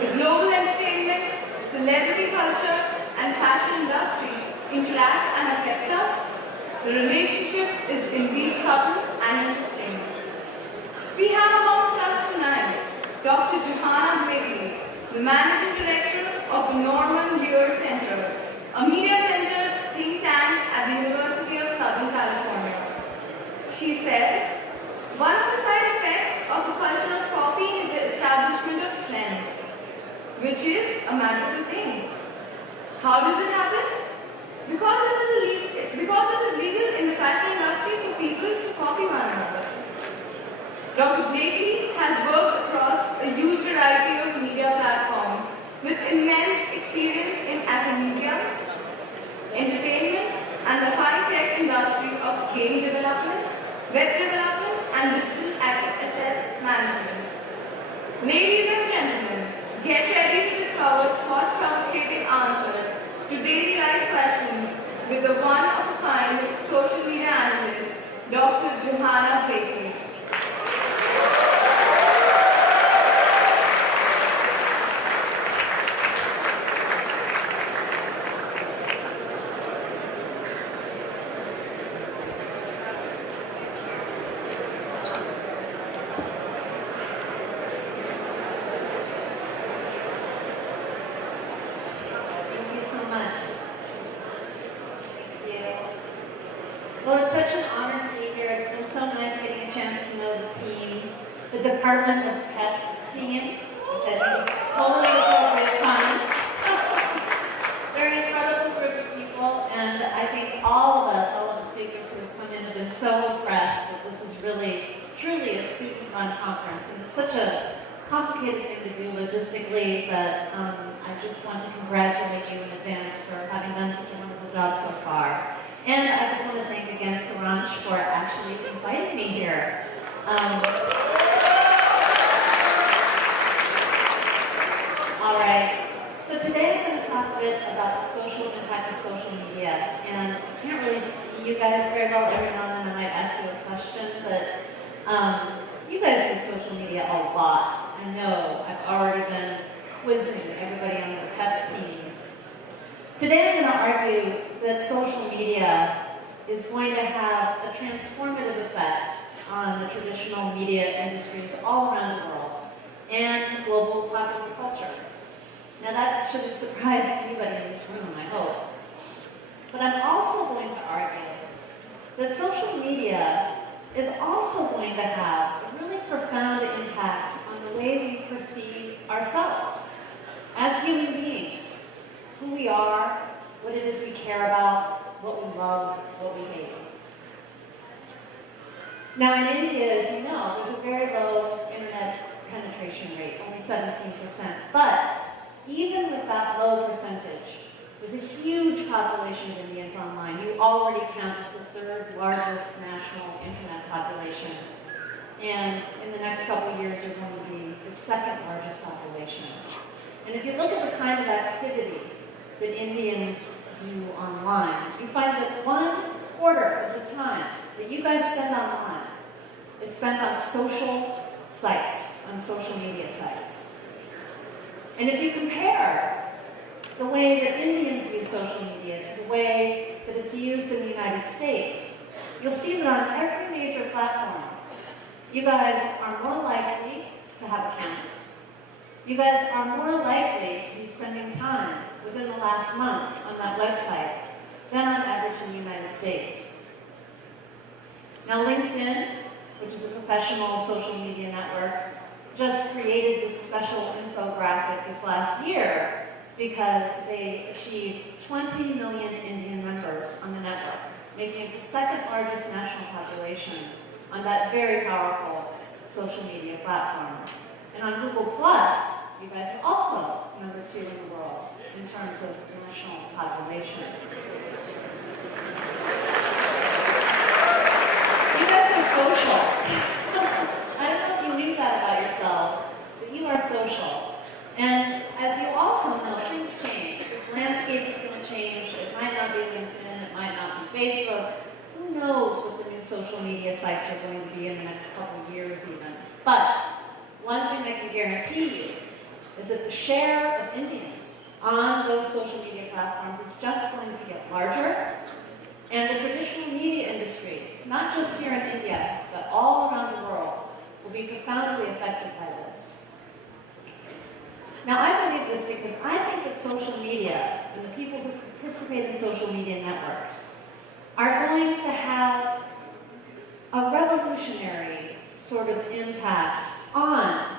The global entertainment, celebrity culture, and fashion industry interact and affect us. The relationship is indeed subtle and interesting. We have amongst us tonight Dr. Johanna Blakley, the Managing Director of the Norman Lear Center, a media-centered think tank at the University of Southern California. She said, "One of the side effects of the culture of copying is the establishment of trends, which is a magical thing. How does it happen? Because it is legal in the fashion industry for people to copy one another." Dr. Blakley has worked across a huge variety of media platforms with immense experience in academia, entertainment, and the high-tech industry of game development, web development, and digital asset management. Ladies and gentlemen, get ready to discover thought-provoking answers to daily life questions with the one-of-a-kind social media analyst, Dr. Johanna Blakley. The Department of Pet team, which I think is totally appropriate time. Very incredible group of people, and I think all of us, all of the speakers who have come in have been so impressed that this is really, truly a student-run conference. And it's such a complicated thing to do logistically that I just want to congratulate you in advance for having done such a wonderful job so far. And I just want to thank again Saransh for actually inviting me here. All right, so today I'm going to talk a bit about the social impact of social media. And I can't really see you guys very well. Every now and then I might ask you a question, but you guys use social media a lot. I know I've already been quizzing everybody on the PEP team. Today I'm going to argue that social media is going to have a transformative effect on the traditional media industries all around the world and global popular culture. Now that shouldn't surprise anybody in this room, I hope. But I'm also going to argue that social media is also going to have a really profound impact on the way we perceive ourselves as human beings, who we are, what it is we care about, what we love, what we hate. Now in India, as you know, there's a very low internet penetration rate, only 17%. But even with that low percentage, there's a huge population of Indians online. You already count as the third largest national internet population. And in the next couple of years, there's going to be the second largest population. And if you look at the kind of activity that Indians do online, you find that 1/4 of the time that you guys spend online is spent on social sites, on social media sites. And if you compare the way that Indians use social media to the way that it's used in the United States, you'll see that on every major platform, you guys are more likely to have accounts. You guys are more likely to be spending time within the last month on that website than on average in the United States. Now LinkedIn, which is a professional social media network, just created this special infographic this last year because they achieved 20 million Indian members on the network, making it the second largest national population on that very powerful social media platform. And on Google+, you guys are also number 2 in the world in terms of national population. You guys are social. I don't know if you knew that about yourselves, but you are social. And as you also know, things change. This landscape is going to change. It might not be LinkedIn, it might not be Facebook. Who knows what the new social media sites are going to be in the next couple of years even. But one thing I can guarantee you is that the share of Indians on those social media platforms is just going to get larger, and the traditional media industries, not just here in India, but all around the world, will be profoundly affected by this. Now, I believe this because I think that social media and the people who participate in social media networks are going to have a revolutionary sort of impact on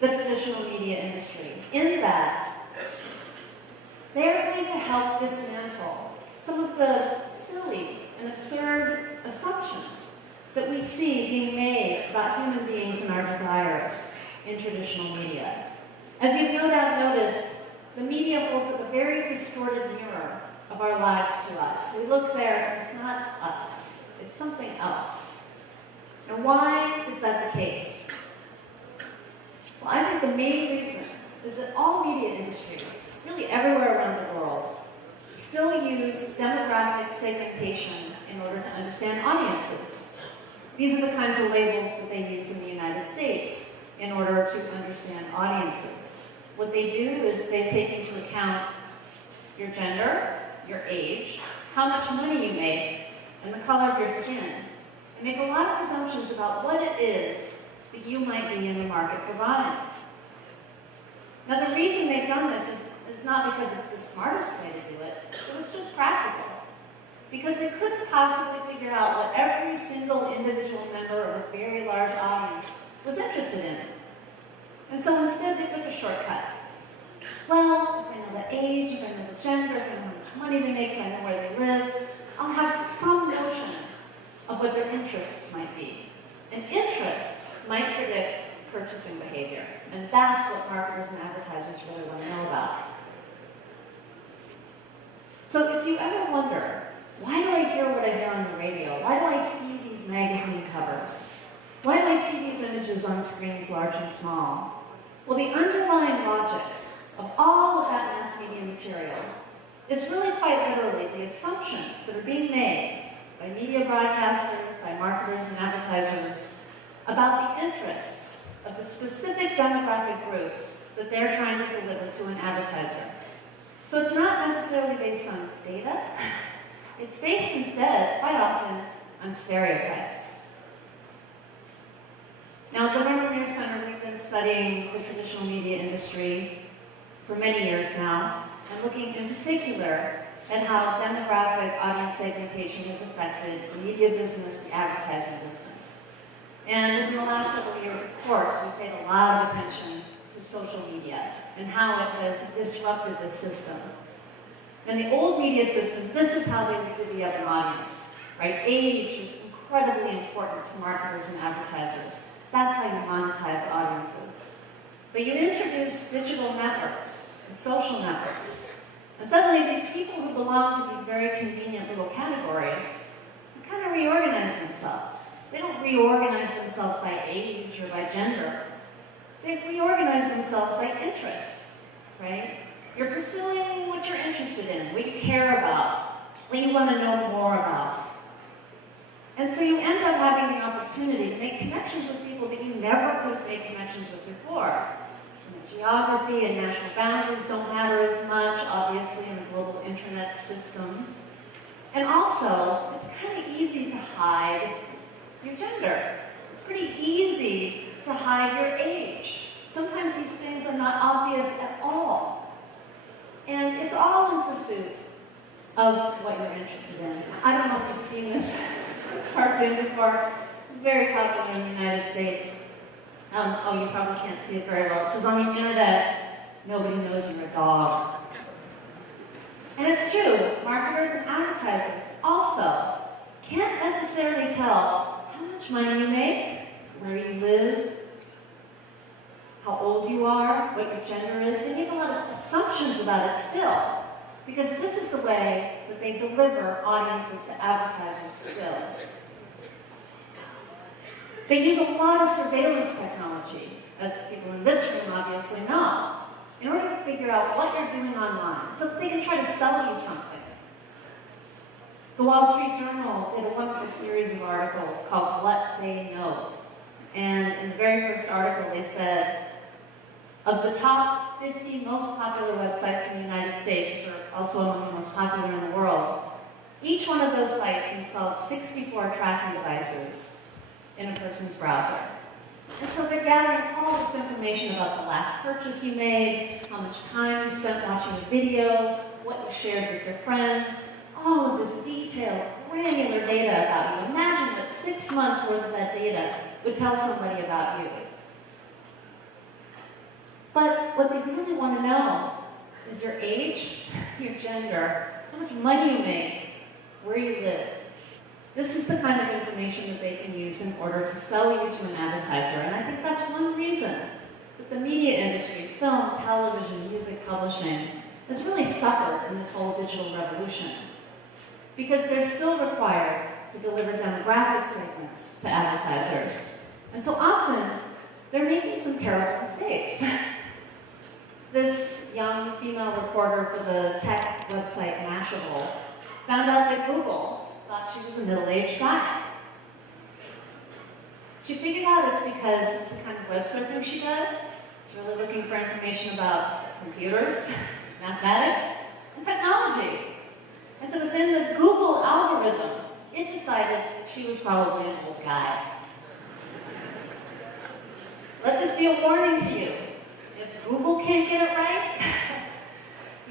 the traditional media industry, in that they're going to help dismantle some of the silly and absurd assumptions that we see being made about human beings and our desires in traditional media. As you've no doubt noticed, the media holds up a very distorted mirror of our lives to us. We look there, and it's not us, it's something else. And why is that the case? Well, I think the main reason is that all media industries, really everywhere around the world, still use demographic segmentation in order to understand audiences. These are the kinds of labels that they use in the United States in order to understand audiences. What they do is they take into account your gender, your age, how much money you make, and the color of your skin, and make a lot of assumptions about what it is that you might be in the market for buying. Now, the reason they've done this is not because it's the smartest way to do it, it was just practical. Because they couldn't possibly figure out what every single individual member of a very large audience was interested in. And so instead they took a shortcut. Well, if I know the age, if I know the gender, if I know how much money they make, if I know where they live, I'll have some notion of what their interests might be. And interests might predict purchasing behavior. And that's what marketers and advertisers really want to know about. So if you ever wonder, why do I hear what I hear on the radio? Why do I see these magazine covers? Why do I see these images on screens large and small? Well, the underlying logic of all of that mass media material is really quite literally the assumptions that are being made by media broadcasters, by marketers and advertisers about the interests of the specific demographic groups that they're trying to deliver to an advertiser. So it's not necessarily based on data. It's based instead, quite often, on stereotypes. Now, at the Renner Center, we've been studying the traditional media industry for many years now, and looking in particular at how demographic audience segmentation has affected the media business, the advertising business. And in the last several years, of course, we've paid a lot of attention to social media and how it has disrupted this system. In the old media system, this is how they would divvy up an audience, right? Age is incredibly important to marketers and advertisers. That's how you monetize audiences. But you introduce digital networks and social networks, and suddenly these people who belong to these very convenient little categories kind of reorganize themselves. They don't reorganize themselves by age or by gender. They reorganize themselves by interest, right? You're pursuing what you're interested in, what you care about, what you want to know more about. And so you end up having the opportunity to make connections with people that you never could make connections with before. Geography and national boundaries don't matter as much, obviously, in the global internet system. And also, it's kind of easy to hide your gender. It's pretty easy to hide your age. Sometimes these things are not obvious at all. And it's all in pursuit of what you're interested in. I don't know if you've seen this cartoon before. It's very popular in the United States. Oh, you probably can't see it very well. It says, on the internet, nobody knows you're a dog. And it's true, marketers and advertisers also can't necessarily tell how much money you make, where you live, how old you are, what your gender is. They make a lot of assumptions about it still, because this is the way that they deliver audiences to advertisers still. They use a lot of surveillance technology, as people in this room obviously know, in order to figure out what you're doing online, so that they can try to sell you something. The Wall Street Journal did a wonderful series of articles called What They Know. And in the very first article, they said, Of the top 50 most popular websites in the United States, which are also among the most popular in the world, each one of those sites installed 64 tracking devices in a person's browser. And so they're gathering all this information about the last purchase you made, how much time you spent watching a video, what you shared with your friends, all of this detailed, granular data about you. Imagine what 6 months worth of that data would tell somebody about you. But what they really want to know is your age, your gender, how much money you make, where you live. This is the kind of information that they can use in order to sell you to an advertiser. And I think that's one reason that the media industries, film, television, music publishing, has really suffered in this whole digital revolution. Because they're still required to deliver demographic segments to advertisers. And so often, they're making some terrible mistakes. This young female reporter for the tech website Mashable found out that Google thought she was a middle-aged guy. She figured out it's because it's the kind of web surfing she does. She's really looking for information about computers, mathematics, and technology. And so within the Google algorithm, it decided she was probably an old guy. Let this be a warning to you. If Google can't get it right,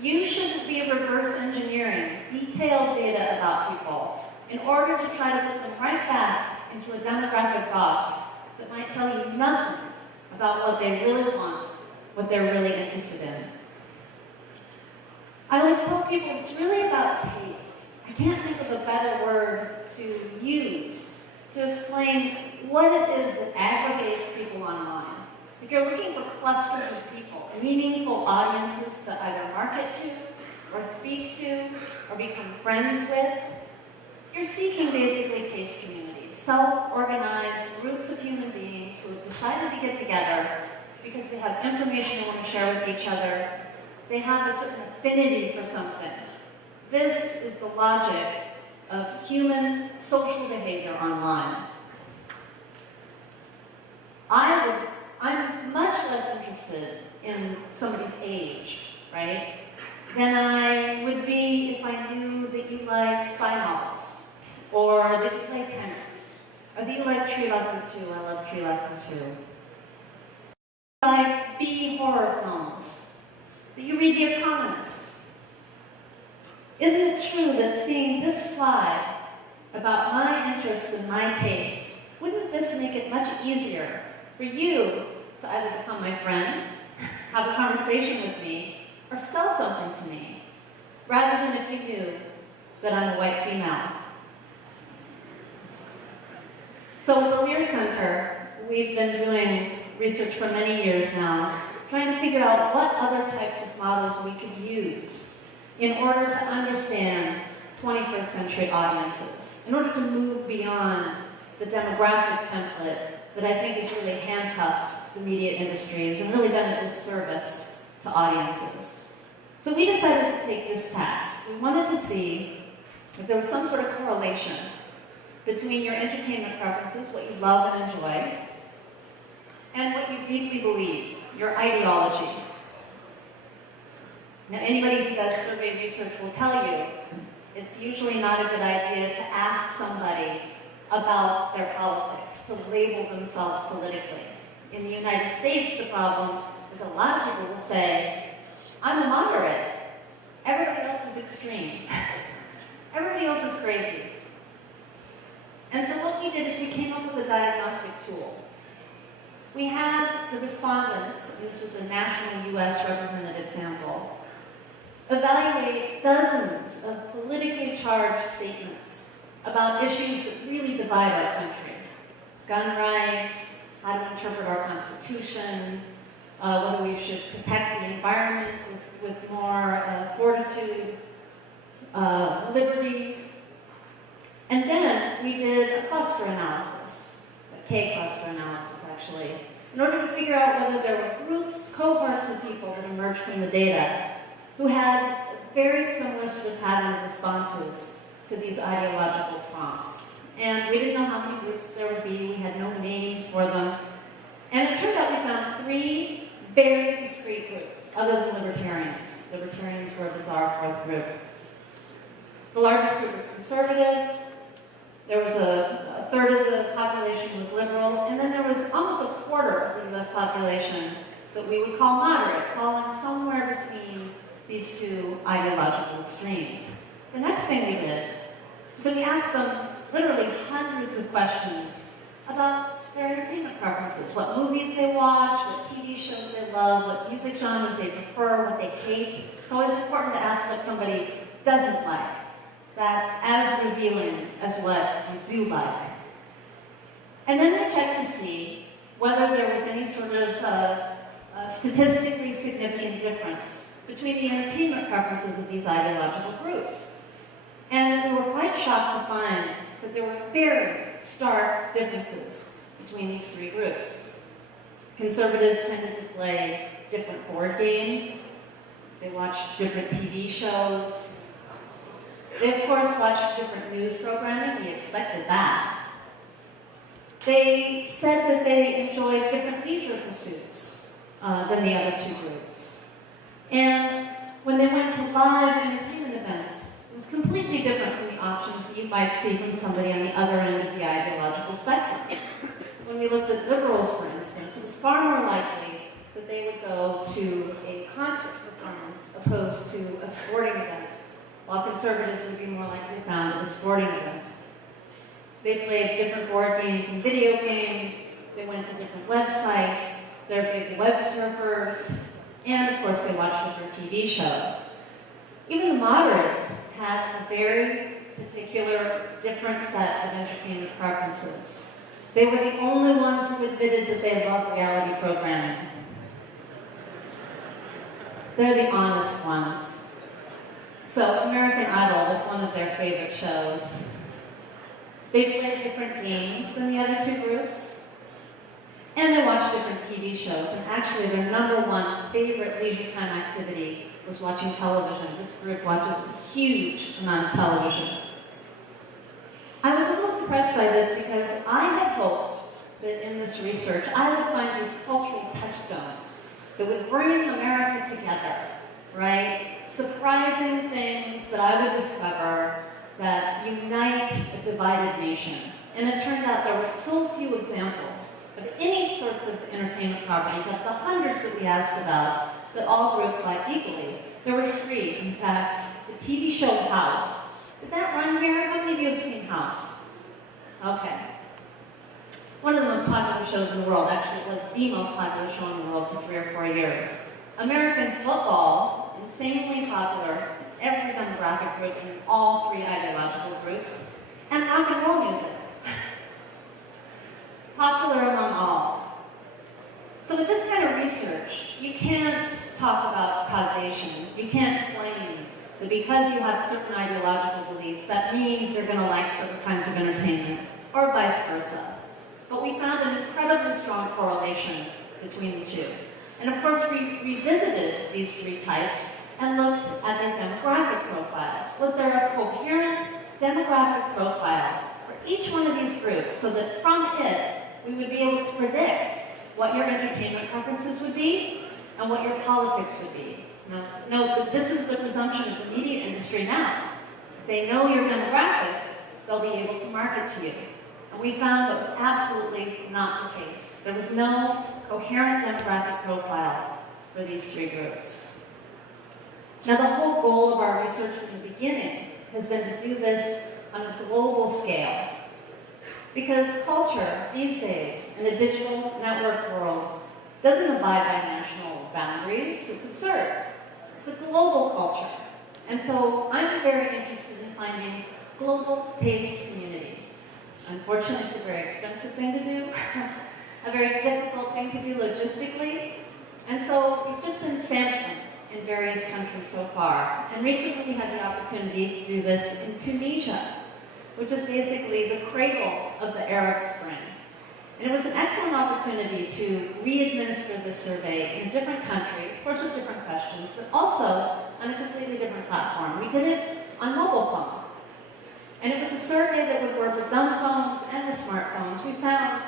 you should be reverse engineering detailed data about people in order to try to put them right back into a demographic box that might tell you nothing about what they really want, what they're really interested in. I always tell people it's really about taste. I can't think of a better word to use to explain what it is that aggregates people online. If you're looking for clusters of people, meaningful audiences to either market to, or speak to, or become friends with, you're seeking basically taste communities, self-organized groups of human beings who have decided to get together because they have information they want to share with each other. They have a certain affinity for something. This is the logic of human social behavior online. I'm much less interested in somebody's age, right, than I would be if I knew that you like spy novels, or that you play tennis, or that you like Tree Locker 2. I love Tree Locker 2. Like B horror films, that you read The Economist. Isn't it true that seeing this slide about my interests and my tastes, wouldn't this make it much easier for you to either become my friend, have a conversation with me, or sell something to me, rather than if you knew that I'm a white female? So at the Lear Center, we've been doing research for many years now, trying to figure out what other types of models we could use in order to understand 21st century audiences, in order to move beyond the demographic template that I think has really handcuffed the media industries and really done a disservice to audiences. So we decided to take this tact. We wanted to see if there was some sort of correlation between your entertainment preferences, what you love and enjoy, and what you deeply believe, your ideology. Now, anybody who does survey research will tell you it's usually not a good idea to ask somebody about their politics, to label themselves politically. In the United States, the problem is a lot of people will say, I'm a moderate. Everybody else is extreme. Everybody else is crazy. And so what we did is we came up with a diagnostic tool. We had the respondents, and this was a national US representative sample, evaluate dozens of politically charged statements about issues that really divide our country. Gun rights, how to interpret our Constitution, whether we should protect the environment with more fortitude, liberty. And then we did a cluster analysis, a K-cluster analysis actually, in order to figure out whether there were groups, cohorts of people that emerged from the data who had very similar sort of pattern of responses to these ideological prompts. And we didn't know how many groups there would be, we had no names for them. And it turned out we found 3 very discrete groups, other than libertarians. Libertarians were a bizarre fourth group. The largest group was conservative. There was a third of the population was liberal, and then there was almost a quarter of the US population that we would call moderate, falling somewhere between these two ideological extremes. The next thing we did is we asked them literally hundreds of questions about their entertainment preferences, what movies they watch, what TV shows they love, what music genres they prefer, what they hate. It's always important to ask what somebody doesn't like. That's as revealing as what you do like. And then we checked to see whether there was any sort of statistically significant difference between the entertainment preferences of these ideological groups. And we were quite shocked to find that there were very stark differences between these three groups. Conservatives tended to play different board games. They watched different TV shows. They, of course, watched different news programming. We expected that. They said that they enjoyed different leisure pursuits than the other two groups. And when they went to live entertainment events, it was completely different from the options that you might see from somebody on the other end of the ideological spectrum. When we looked at liberals, for instance, it was far more likely that they would go to a concert performance opposed to a sporting event, while conservatives would be more likely found at a sporting event. They played different board games and video games, they went to different websites, they're big web surfers, and of course they watched different TV shows. Even the moderates had a very particular, different set of entertainment preferences. They were the only ones who admitted that they loved reality programming. They're the honest ones. So American Idol was one of their favorite shows. They played different games than the other two groups, and they watched different TV shows, and actually their number one favorite leisure time activity was watching television. This group watches a huge amount of television. I was a little impressed by this because I had hoped that in this research I would find these cultural touchstones that would bring America together, right? Surprising things that I would discover that unite a divided nation. And it turned out there were so few examples of any sorts of entertainment properties, of the hundreds that we asked about, that all groups liked equally. There were three, in fact. The TV show House. Did that run here? How many of you have seen House? Okay. One of the most popular shows in the world. Actually, it was the most popular show in the world for 3 or 4 years. American football, insanely popular in every demographic group in all three ideological groups. And rock and roll music. Popular among all. So with this kind of research, you can't talk about causation. You can't claim that because you have certain ideological beliefs, that means you're going to like certain kinds of entertainment, or vice versa. But we found an incredibly strong correlation between the two. And of course, we revisited these three types and looked at their demographic profiles. Was there a coherent demographic profile for each one of these groups so that from it, we would be able to predict what your entertainment preferences would be and what your politics would be. Now, note that this is the presumption of the media industry now. If they know your demographics, they'll be able to market to you. And we found that was absolutely not the case. There was no coherent demographic profile for these three groups. Now, the whole goal of our research from the beginning has been to do this on a global scale. Because culture, these days, in a digital network world, doesn't abide by national boundaries. It's absurd. It's a global culture. And so I'm very interested in finding global taste communities. Unfortunately, it's a very expensive thing to do, a very difficult thing to do logistically. And so we've just been sampling in various countries so far. And recently we had the opportunity to do this in Tunisia, which is basically the cradle of the Arab Spring. And it was an excellent opportunity to re-administer the survey in a different country, of course with different questions, but also on a completely different platform. We did it on mobile phone. And it was a survey that would work with dumb phones and with smartphones. We found,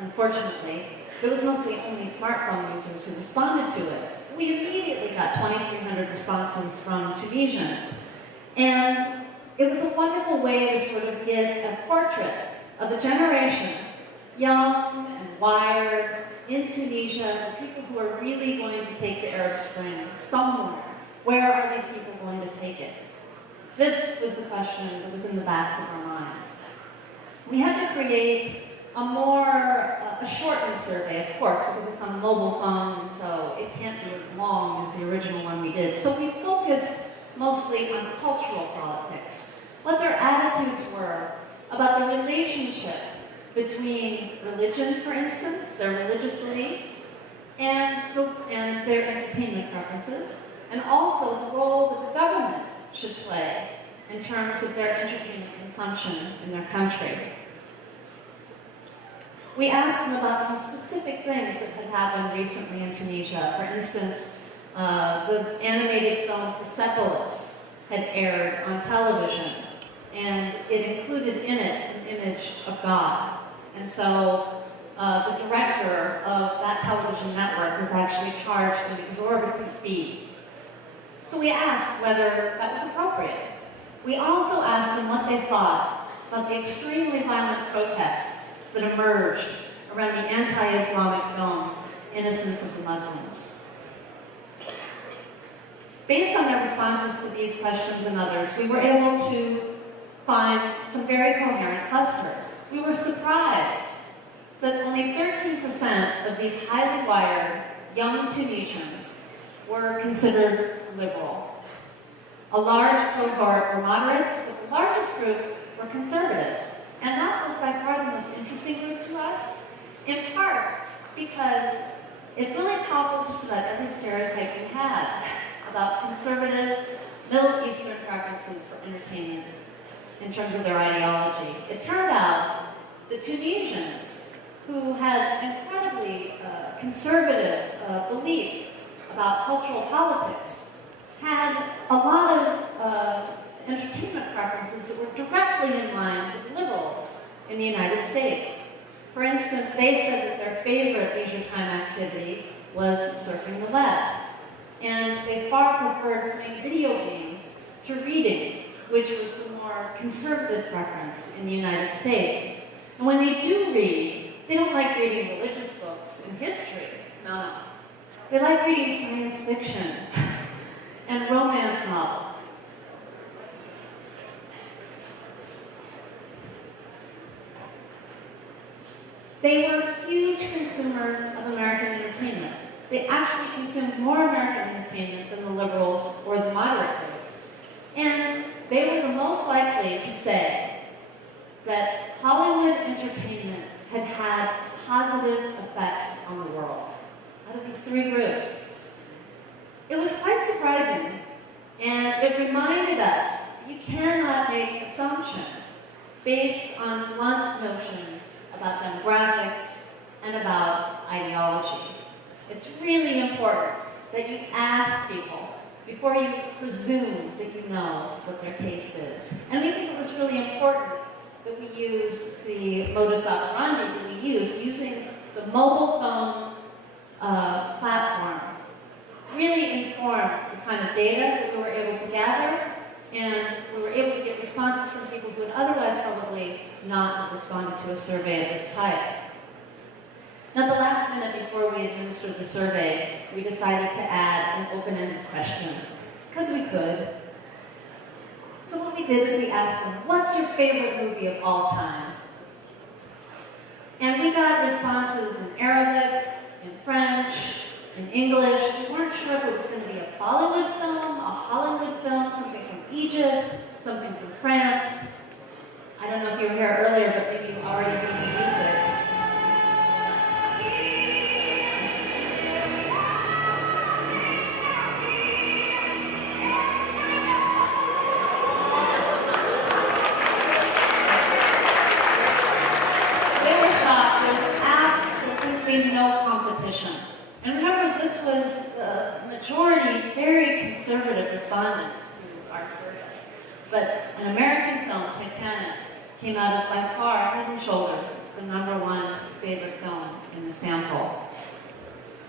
unfortunately, There was mostly only smartphone users who responded to it. We immediately got 2,300 responses from Tunisians. And it was a wonderful way to sort of get a portrait of a generation, young and wired, in Tunisia, the people who are really going to take the Arab Spring somewhere. Where are these people going to take it? This was the question that was in the backs of our minds. We had to create a shortened survey, of course, because it's on a mobile phone, and so it can't be as long as the original one we did. So we focused mostly on cultural politics, what their attitudes were about the relationship between religion, for instance, their religious beliefs, and their entertainment preferences, and also the role that the government should play in terms of their entertainment consumption in their country. We asked them about some specific things that had happened recently in Tunisia. For instance, the animated film Persepolis had aired on television, and it included in it an image of God. And so the director of that television network was actually charged an exorbitant fee. So we asked whether that was appropriate. We also asked them what they thought about the extremely violent protests that emerged around the anti-Islamic film Innocence of the Muslims. Based on their responses to these questions and others, we were able to find some very coherent clusters. We were surprised that only 13% of these highly wired young Tunisians were considered liberal. A large cohort were moderates, but the largest group were conservatives. And that was by far the most interesting group to us, in part because it really toppled just about every stereotype we had about conservative Middle Eastern preferences for entertainment in terms of their ideology. It turned out the Tunisians, who had incredibly conservative beliefs about cultural politics, had a lot of entertainment preferences that were directly in line with liberals in the United States. For instance, they said that their favorite leisure time activity was surfing the web. And they far preferred playing video games to reading, which was the more conservative preference in the United States. And when they do read, they don't like reading religious books and history. No. They like reading science fiction and romance novels. They were huge consumers of American entertainment. They actually consumed more American entertainment than the liberals or the moderate did. And they were the most likely to say that Hollywood entertainment had had a positive effect on the world. Out of these three groups. It was quite surprising, and it reminded us you cannot make assumptions based on blunt notions about demographics and about ideology. It's really important that you ask people before you presume that you know what their taste is. And we think it was really important that we used the modus operandi that we used, using the mobile phone platform, really informed the kind of data that we were able to gather, and we were able to get responses from people who would otherwise probably not have responded to a survey of this type. Now, the last minute before we administered the survey, we decided to add an open-ended question, because we could. So what we did is we asked them, what's your favorite movie of all time? And we got responses in Arabic, in French, in English. We weren't sure if it was going to be a Bollywood film, a Hollywood film, something from Egypt, something from France. I don't know if you were here earlier, but maybe you already heard the music. No competition. And remember, this was the majority very conservative respondents to our survey. But an American film, Titanic, came out as by far, head and shoulders, the #1 favorite film in the sample.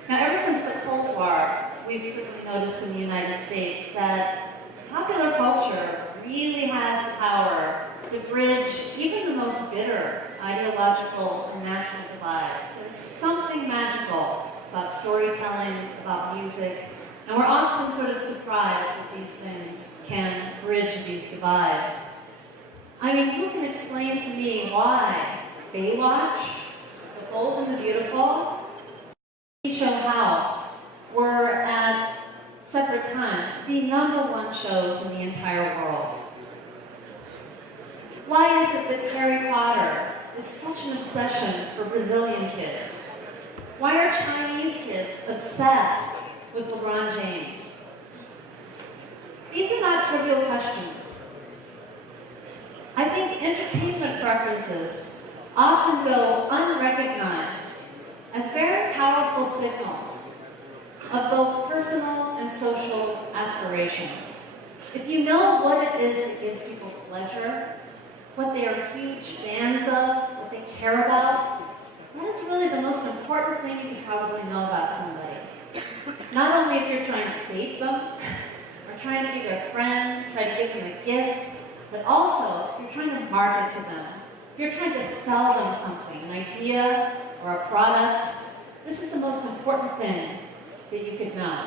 Now, ever since the Cold War, we've certainly noticed in the United States that popular culture really has the power to bridge even the most bitter ideological and national divides. There's something magical about storytelling, about music, and we're often sort of surprised that these things can bridge these divides. I mean, who can explain to me why Baywatch, The Bold and the Beautiful, TV show House were at separate times the #1 shows in the entire world? Why is it that Harry Potter is such an obsession for Brazilian kids? Why are Chinese kids obsessed with LeBron James? These are not trivial questions. I think entertainment preferences often go unrecognized as very powerful signals of both personal and social aspirations. If you know what it is that gives people pleasure, what they are huge fans of, what they care about, that is really the most important thing you can probably know about somebody. Not only if you're trying to date them, or trying to be their friend, try to give them a gift, but also if you're trying to market to them, if you're trying to sell them something, an idea or a product, this is the most important thing that you could know.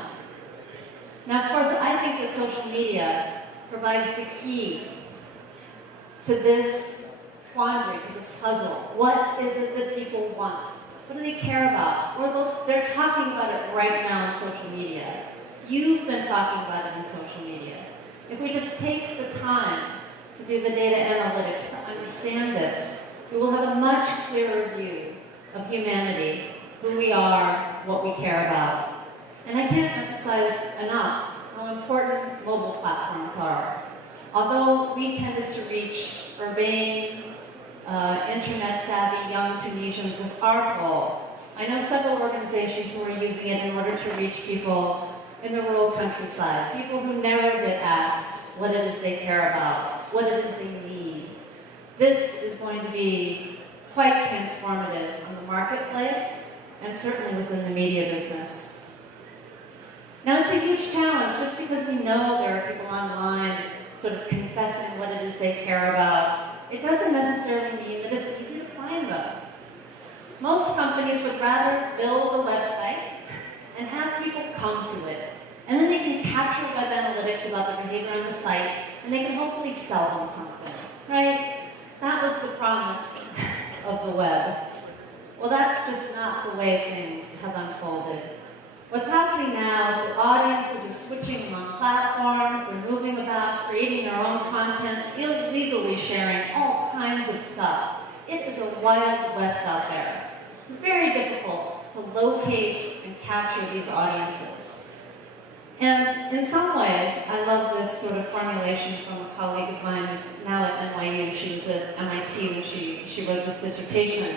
Now, of course, I think that social media provides the key to this quandary, to this puzzle. What is it that people want? What do they care about? Or they're talking about it right now on social media. You've been talking about it in social media. If we just take the time to do the data analytics to understand this, we will have a much clearer view of humanity, who we are, what we care about. And I can't emphasize enough how important mobile platforms are. Although we tended to reach urbane, internet-savvy young Tunisians with our goal, I know several organizations who are using it in order to reach people in the rural countryside, people who never get asked what it is they care about, what it is they need. This is going to be quite transformative in the marketplace and certainly within the media business. Now, it's a huge challenge just because we know there are people online sort of confessing what it is they care about. It doesn't necessarily mean that it's easy to find them. Most companies would rather build a website and have people come to it. And then they can capture web analytics about the behavior on the site, and they can hopefully sell them something, right? That was the promise of the web. Well, that's just not the way things have unfolded. What's happening now is that audiences are switching among platforms, they're moving about, creating their own content, illegally sharing all kinds of stuff. It is a wild west out there. It's very difficult to locate and capture these audiences. And in some ways, I love this sort of formulation from a colleague of mine who's now at NYU. She was at MIT when she wrote this dissertation.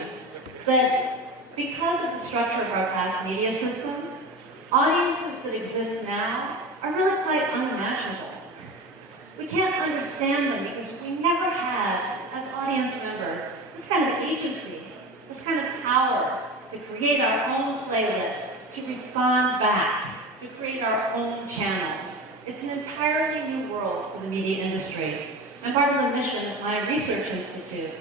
That because of the structure of our past media system, audiences that exist now are really quite unimaginable. We can't understand them because we never had, as audience members, this kind of agency, this kind of power to create our own playlists, to respond back, to create our own channels. It's an entirely new world for the media industry. And part of the mission of my research institute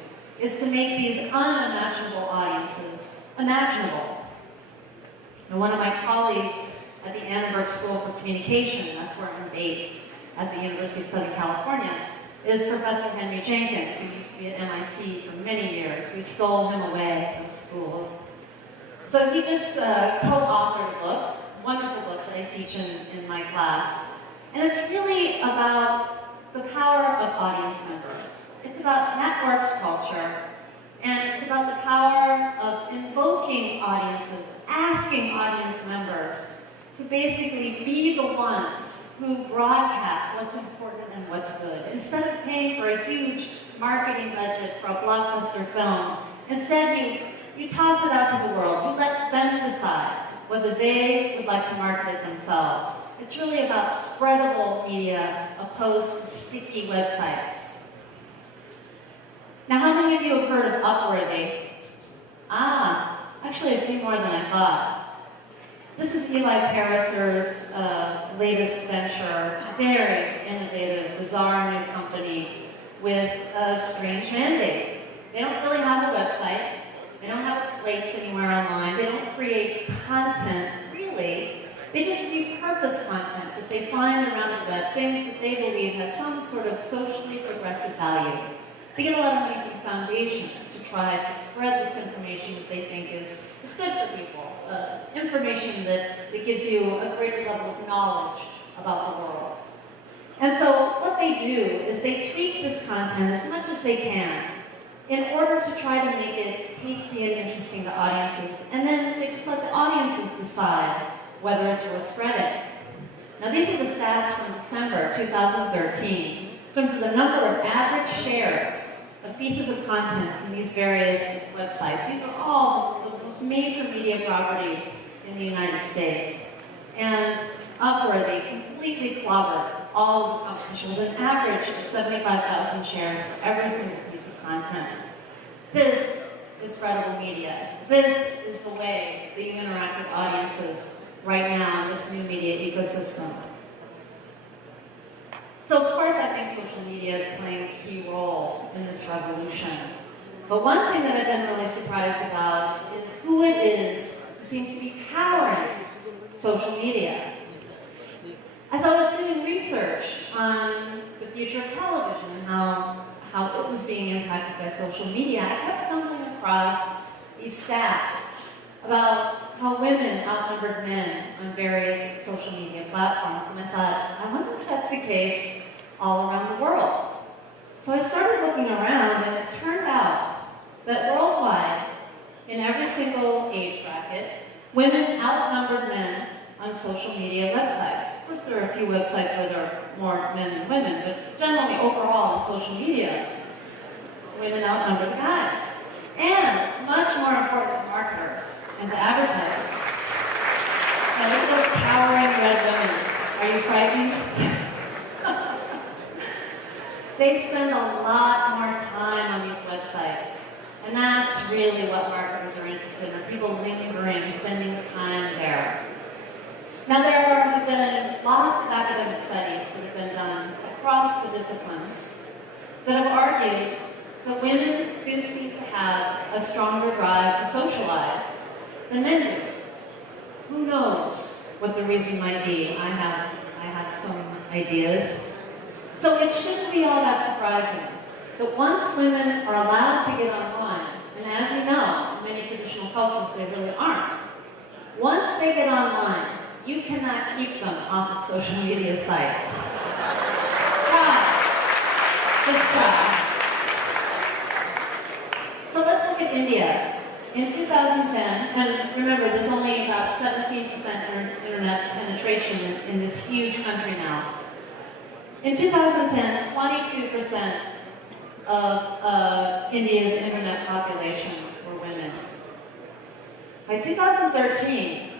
is to make these unimaginable audiences imaginable. And one of my colleagues at the Annenberg School for Communication, that's where I'm based, at the University of Southern California, is Professor Henry Jenkins, who used to be at MIT for many years. We stole him away from schools. So he just co-authored a book, a wonderful book that I teach in my class. And it's really about the power of audience members. It's about networked culture, and it's about the power of invoking audiences, asking audience members to basically be the ones who broadcast what's important and what's good. Instead of paying for a huge marketing budget for a blockbuster film, instead you toss it out to the world. You let them decide whether they would like to market it themselves. It's really about spreadable media opposed to sticky websites. Now, how many of you have heard of Upworthy? Actually, a few more than I thought. This is Eli Pariser's latest venture, very innovative, bizarre new company with a strange mandate. They don't really have a website. They don't have links anywhere online. They don't create content, really. They just repurpose content that they find around the web, things that they believe has some sort of socially progressive value. They get a lot of money from foundations to try to spread this information that they think is good for people. Information that gives you a greater level of knowledge about the world. And so what they do is they tweak this content as much as they can in order to try to make it tasty and interesting to audiences. And then they just let the audiences decide whether it's worth spreading. Now these are the stats from December 2013 in terms of the number of average shares of pieces of content from these various websites. These are all the most major media properties in the United States. And Upworthy completely clobbered all of the competition with an average of 75,000 shares for every single piece of content. This is spreadable media. This is the way that you interact with audiences right now in this new media ecosystem. So of course I think social media is playing a key role in this revolution. But one thing that I've been really surprised about is who it is who seems to be powering social media. As I was doing research on the future of television and how it was being impacted by social media, I kept stumbling across these stats about how women outnumbered men on various social media platforms. And I thought, I wonder if that's the case all around the world. So I started looking around, and it turned out that worldwide, in every single age bracket, women outnumbered men on social media websites. Of course, there are a few websites where there are more men than women, but generally, overall, in social media, women outnumber the guys. And, much more important to marketers and to advertisers. Now, look at those towering red women. Are you frightened? They spend a lot more time on these websites. And that's really what marketers are interested in, are people lingering, spending time there. Now, there have been lots of academic studies that have been done across the disciplines that have argued that women do seem to have a stronger drive to socialize than men do. Who knows what the reason might be? I have some ideas. So it shouldn't be all that surprising that once women are allowed to get online, and as you know, in many traditional cultures they really aren't, once they get online, you cannot keep them off of social media sites. Try. Just try. So let's look at India. In 2010, and remember, there's only about 17% internet penetration in this huge country now. In 2010, 22% of India's internet population were women. By 2013,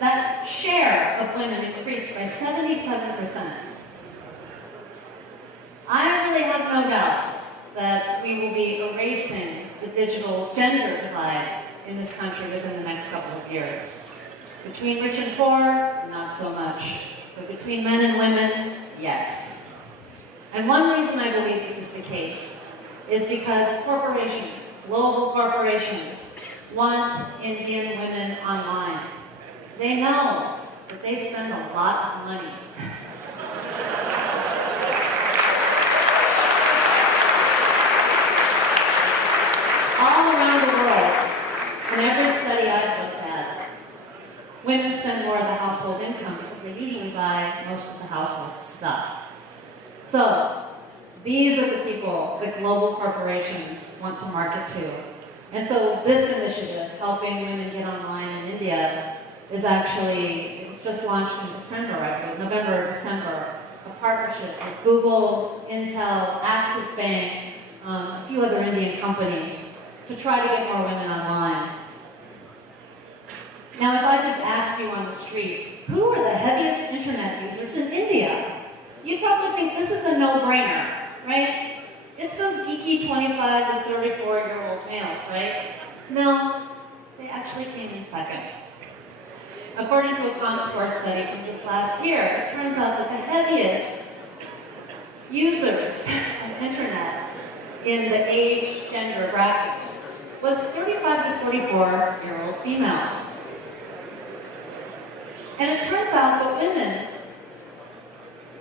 that share of women increased by 77%. I really have no doubt that we will be erasing the digital gender divide in this country within the next couple of years. Between rich and poor, not so much. But between men and women, yes. And one reason I believe this is the case is because corporations, global corporations, want Indian women online. They know that they spend a lot of money. All around the world, in every study I've looked at, women spend more of the household income because they usually buy most of the household stuff. So, these are the people that global corporations want to market to. And so this initiative, helping women get online in India, is actually, it was just launched in December, I believe, November or December, a partnership with Google, Intel, Axis Bank, a few other Indian companies, to try to get more women online. Now, if I just ask you on the street, who are the heaviest internet users in India? You'd probably think this is a no-brainer, right? It's those geeky 25 and 34-year-old males, right? No, actually came in second. According to a ComScore study from just last year, it turns out that the heaviest users of internet in the age gender brackets was 35 to 44-year-old females. And it turns out that women,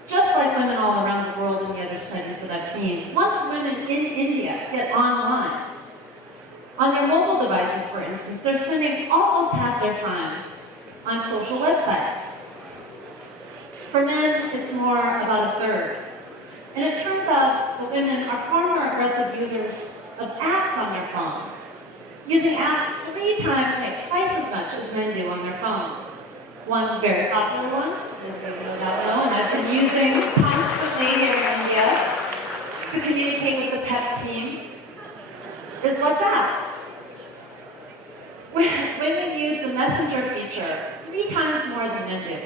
just like women all around the world in the other studies that I've seen, once women in India get online, on their mobile devices, for instance, they're spending almost half their time on social websites. For men, it's more about a third. And it turns out that women are far more aggressive users of apps on their phone, using apps twice as much as men do on their phones. One very popular one, as they no doubt know, and I've been using constantly here in India to communicate with the PEP team, is WhatsApp. Women use the messenger feature 3 times more than men do.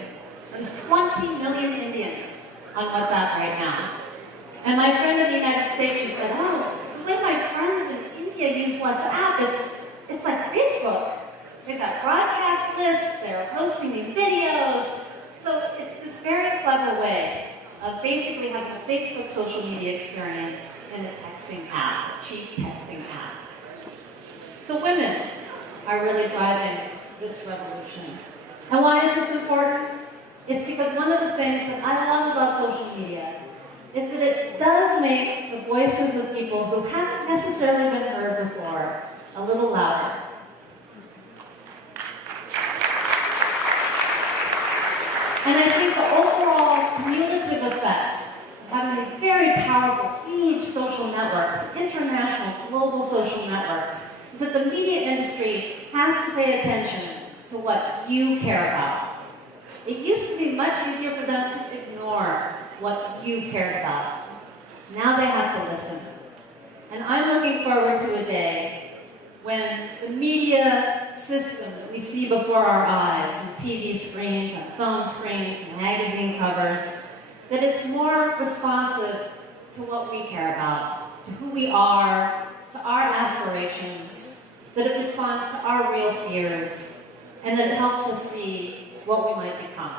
There's 20 million Indians on WhatsApp right now. And my friend in the United States, she said, oh, the way my friends in India use WhatsApp, it's like Facebook. They've got broadcast lists, they're posting these videos. So it's this very clever way of basically having a Facebook social media experience in a texting app, a cheap texting app. So women are really driving this revolution. And why is this important? It's because one of the things that I love about social media is that it does make the voices of people who haven't necessarily been heard before a little louder. And I think the overall cumulative effect of having these very powerful, huge social networks, international, global social networks, is that the media industry has to pay attention to what you care about. It used to be much easier for them to ignore what you cared about. Now they have to listen. And I'm looking forward to a day when the media system that we see before our eyes, on TV screens, on phone screens, and magazine covers, that it's more responsive to what we care about, to who we are, to our aspirations, that it responds to our real fears, and that it helps us see what we might become.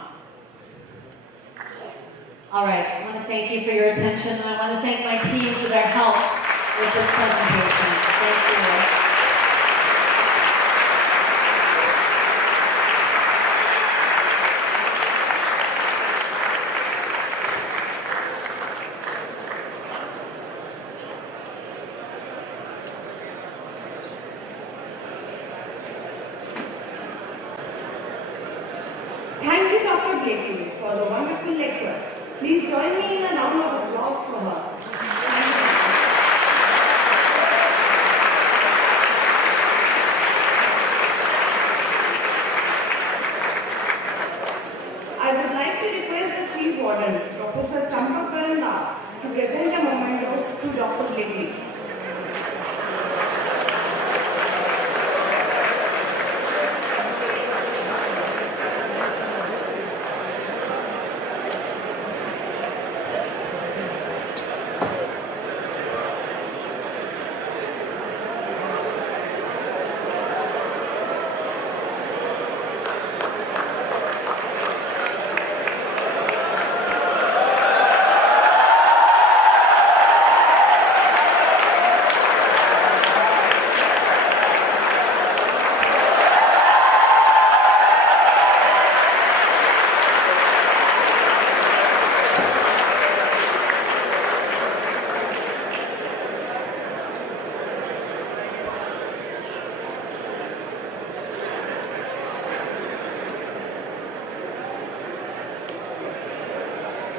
All right, I want to thank you for your attention, and I want to thank my team for their help with this presentation. Thank you. Thank you, Dr. Blakley, for the wonderful lecture. Please join me in a round of applause for her. I would like to request the Chief Warden, Professor Champak Karandas, to present a memento to Dr. Blakley.